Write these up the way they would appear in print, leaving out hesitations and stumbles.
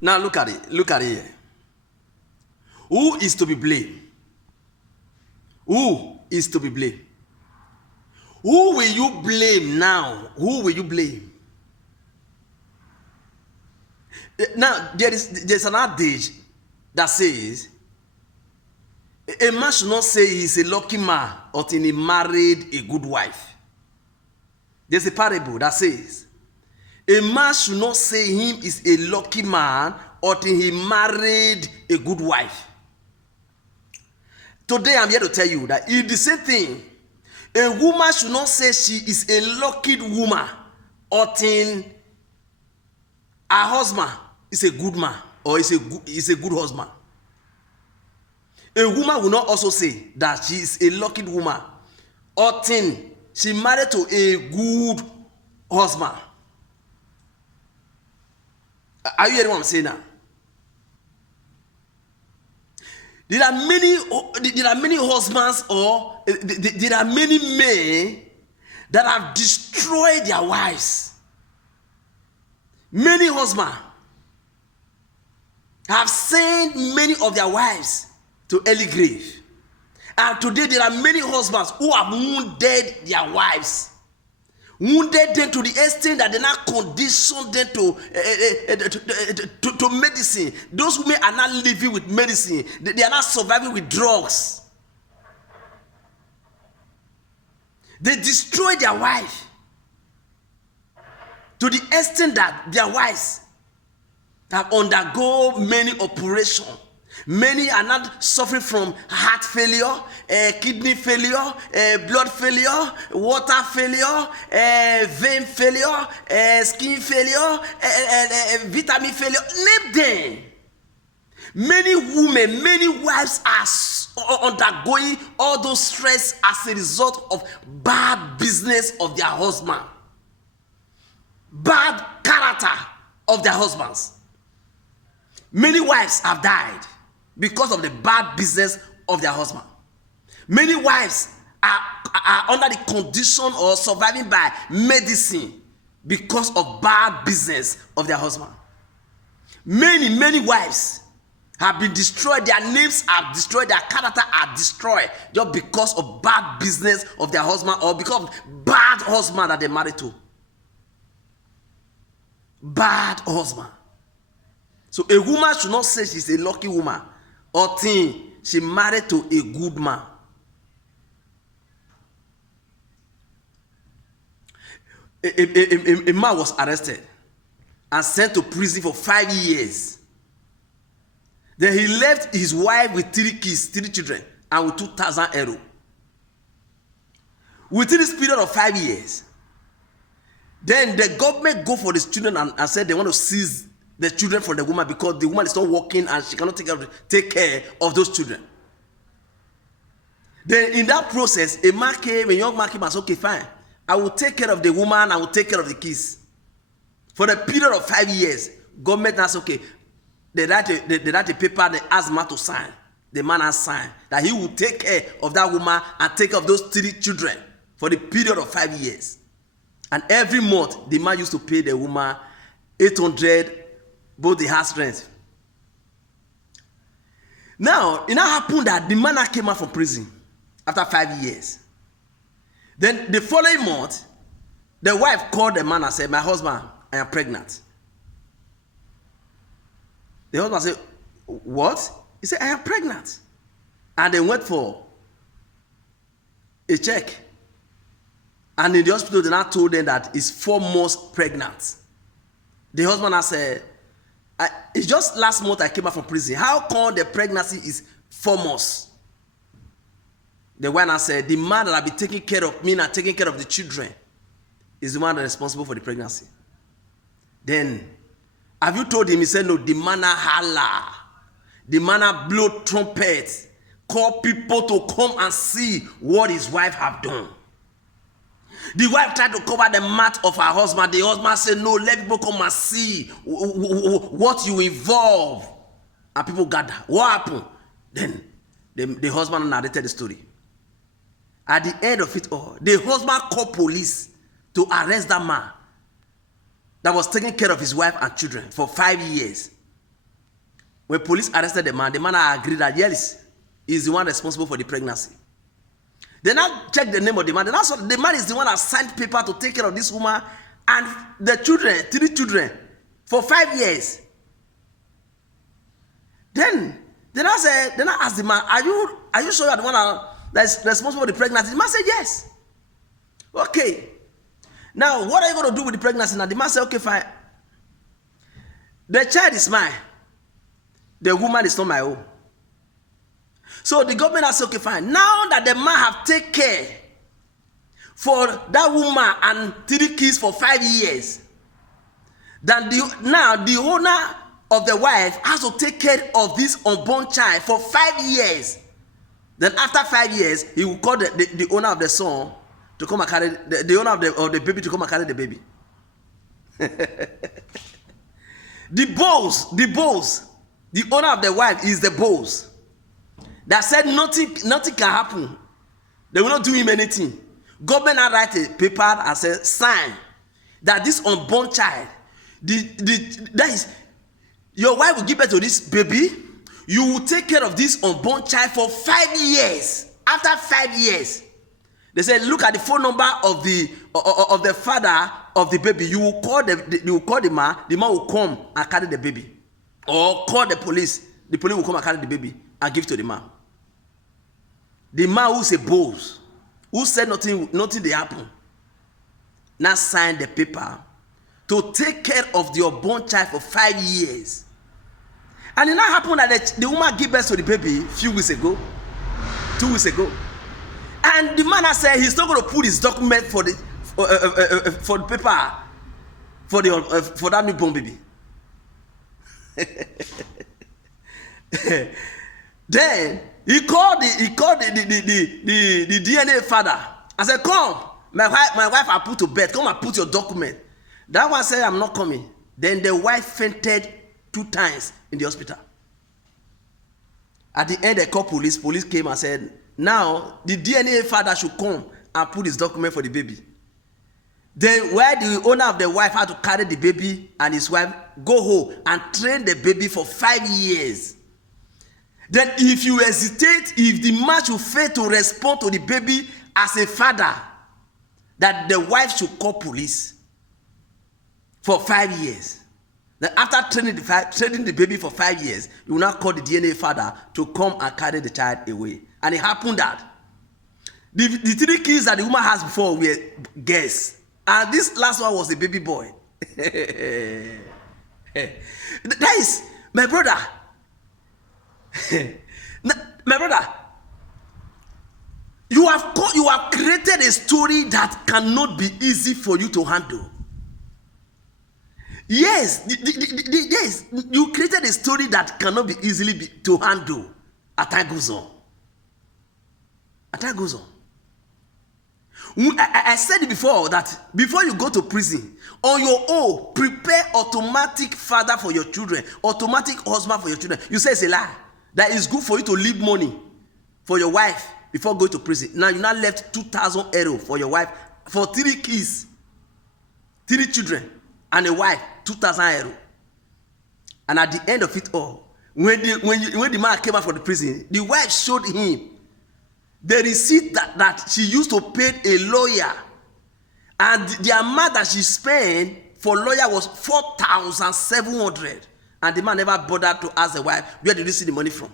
Now look at it. Look at it here. Who is to be blamed? Who is to be blamed? Who will you blame now? Who will you blame? Now, there's an adage that says, a man should not say he's a lucky man until he married a good wife. There's a parable that says, a man should not say him is a lucky man until he married a good wife. Today I'm here to tell you that it's the same thing. A woman should not say she is a lucky woman until her husband is a good man or is a good husband. A woman will not also say that she is a lucky woman until she married to a good husband. Are you hearing what I'm saying now? There are many husbands or there are many men that have destroyed their wives. Many husbands have sent many of their wives to early grave. And today there are many husbands who have wounded their wives. Wounded them to the extent that they now condition them to medicine. Those women are not living with medicine. They are not surviving with drugs. They destroy their wife to the extent that their wives have undergone many operations. Many are not suffering from heart failure, kidney failure, blood failure, water failure, vein failure, skin failure, vitamin failure. Name them. Many women, many wives are undergoing all those stress as a result of bad business of their husband, bad character of their husbands. Many wives have died because of the bad business of their husband. Many wives are under the condition or surviving by medicine because of bad business of their husband. Many wives have been destroyed. Their names are destroyed. Their character are destroyed just because of bad business of their husband or because of bad husband that they married to. Bad husband. So a woman should not say she's a lucky woman until she married to a good man. A man was arrested and sent to prison for 5 years. Then he left his wife with 3 kids, 3 children, and with 2,000 euro. Within this period of 5 years, then the government go for the children and said they want to seize the children from the woman because the woman is not working and she cannot take care of those children. Then in that process, a young man came and said, okay, fine. I will take care of the woman, I will take care of the kids. For the period of 5 years, government has okay, they write a paper, they ask man to sign. The man has signed that he will take care of that woman and take care of those 3 children for the period of 5 years. And every month, the man used to pay the woman 800, both the house rent. Now, it now happened that the man came out from prison after 5 years. Then the following month, the wife called the man and said, my husband, I am pregnant. The husband said, what? He said, I am pregnant. And they went for a check. And in the hospital, they now told them that he's 4 months pregnant. The husband has said, it's just last month I came out from prison. How come the pregnancy is 4 months? The wife now said, the man that will be taking care of me and taking care of the children is the one that is responsible for the pregnancy. Then, have you told him? He said, no, the man holla. The man blow trumpet. Call people to come and see what his wife have done. The wife tried to cover the mouth of her husband. The husband said, no, let people come and see what you involve. And people gather. What happened? Then the husband narrated the story. At the end of it all, the husband called police to arrest that man that was taking care of his wife and children for 5 years. When police arrested the man agreed that yes, he's the one responsible for the pregnancy. They now check the name of the man. The man is the one that signed paper to take care of this woman and the children, 3 children, for 5 years. Then I asked the man, are you sure you are the one that is responsible for the pregnancy? The man said yes. Okay. Now, what are you going to do with the pregnancy? Now, the man said, okay, fine. The child is mine. The woman is not my own. So the government has said, okay, fine. Now that the man have taken care for that woman and 3 kids for 5 years, then now the owner of the wife has to take care of this unborn child for 5 years. Then after 5 years, he will call the owner of the son to come and carry the owner of the baby to come and carry the baby. The boss, the owner of the wife is the boss. That said nothing can happen. They will not do him anything. Government now write a paper and say sign that this unborn child, that is, your wife will give birth to this baby. You will take care of this unborn child for 5 years. After 5 years, they say look at the phone number of the father of the baby. You will call the man. The man will come and carry the baby, or call the police. The police will come and carry the baby and give to the man. The man who's a boss, who said nothing they happen, now signed the paper to take care of the unborn child for 5 years. And it now happened that the woman gave birth to the baby a few weeks ago, 2 weeks ago. And the man has said he's not going to put his document for the paper for that newborn baby. Then he called the DNA father. I said, come, my wife I put to bed. Come and put your document. That one said, I'm not coming. Then the wife fainted 2 times in the hospital. At the end, they called police. Police came and said, now the DNA father should come and put his document for the baby. Then where the owner of the wife had to carry the baby and his wife go home and train the baby for 5 years. Then if you hesitate, if the man should fail to respond to the baby as a father, that the wife should call police for 5 years. Then after training the baby for 5 years, you will now call the DNA father to come and carry the child away. And it happened that the 3 kids that the woman has before were girls. And this last one was a baby boy. That is, my brother. My brother, you have created a story that cannot be easy for you to handle. Yes, yes, you created a story that cannot be easily to handle. As time goes on. As time goes on. I said it before that before you go to prison, on your own, prepare automatic father for your children, automatic husband for your children. You say it's a lie. That is good for you to leave money for your wife before going to prison. Now you now left 2,000 euro for your wife for 3 kids, 3 children, and a wife, 2,000 euro. And at the end of it all, when the man came out from the prison, the wife showed him the receipt that she used to pay a lawyer, and the amount that she spent for lawyer was 4,700. And the man never bothered to ask the wife, where did you see the money from?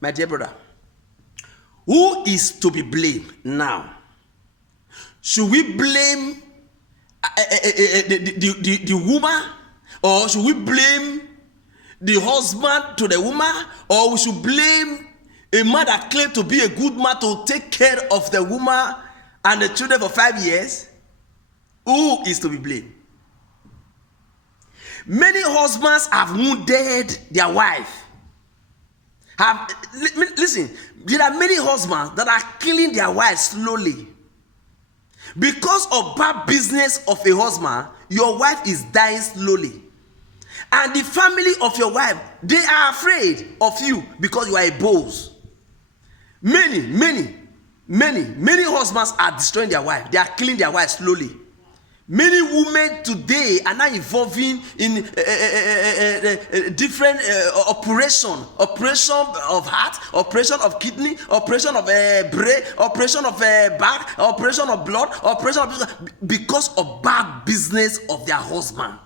My dear brother, who is to be blamed now? Should we blame the woman? Or should we blame the husband to the woman? Or we should blame a man that claimed to be a good man to take care of the woman and the children for 5 years? Who is to be blamed? Many husbands have wounded their wife. Listen, there are many husbands that are killing their wives slowly. Because of bad business of a husband, your wife is dying slowly. And the family of your wife, they are afraid of you because you are a boss. Many husbands are destroying their wife. They are killing their wives slowly. Many women today are now involving in different operation of heart, operation of kidney, operation of brain, operation of back, operation of blood, operation of, because of bad business of their husband.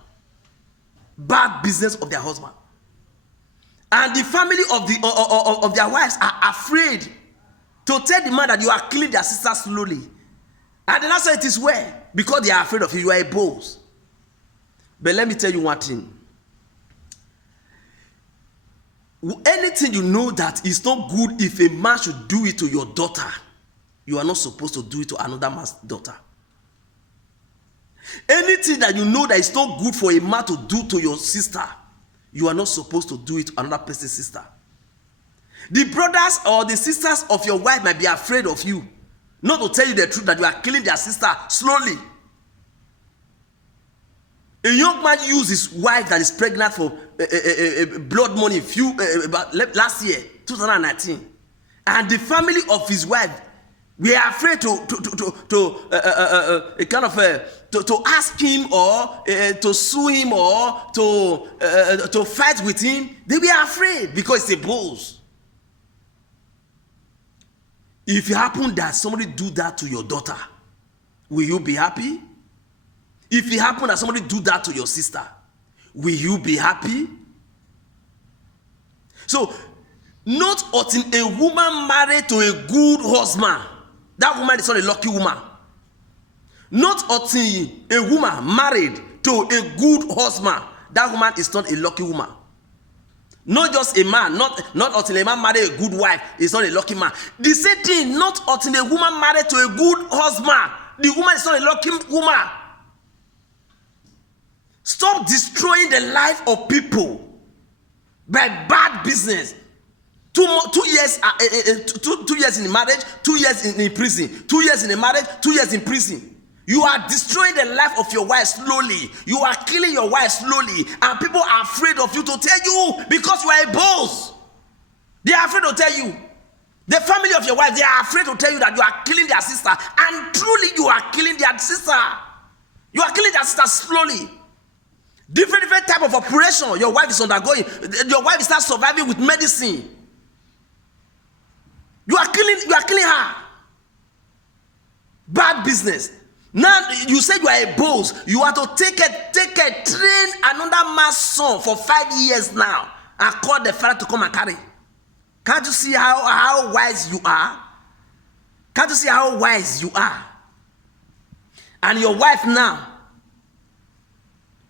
Bad business of their husband. And the family of their wives are afraid to tell the man that you are killing their sister slowly. And then answer it is well, because they are afraid of you. You are a boss. But let me tell you one thing. Anything you know that is not good, if a man should do it to your daughter, you are not supposed to do it to another man's daughter. Anything that you know that is not good for a man to do to your sister, you are not supposed to do it to another person's sister. The brothers or the sisters of your wife might be afraid of you, not to tell you the truth that you are killing their sister slowly. A young man used his wife that is pregnant for blood money last year, 2019, and the family of his wife were afraid to ask him or to sue him or to fight with him. They were afraid because it's a boss. If it happens that somebody do that to your daughter, will you be happy? If it happens that somebody do that to your sister, will you be happy? So, not until a woman married to a good husband, that woman is not a lucky woman. Not until a woman married to a good husband, that woman is not a lucky woman. Not just a man, not until a man married a good wife, is not a lucky man. The same thing, not until a woman married to a good husband, the woman is not a lucky woman. Stop destroying the life of people by bad business. 2 years, 2 years in marriage, 2 years in prison, 2 years in a marriage, 2 years in prison. You are destroying the life of your wife slowly. You are killing your wife slowly. And people are afraid of you to tell you because you are a boss. They are afraid to tell you. The family of your wife, they are afraid to tell you that you are killing their sister. And truly you are killing their sister. You are killing their sister slowly. Different type of operation your wife is undergoing. Your wife is not surviving with medicine. You are killing her. Bad business. Now you said you are a boss. You are to train another man's son for 5 years now and call the father to come and carry. Can't you see how wise you are? Can't you see how wise you are? And your wife now,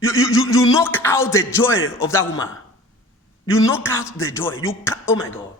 you knock out the joy of that woman. You knock out the joy. Oh my God.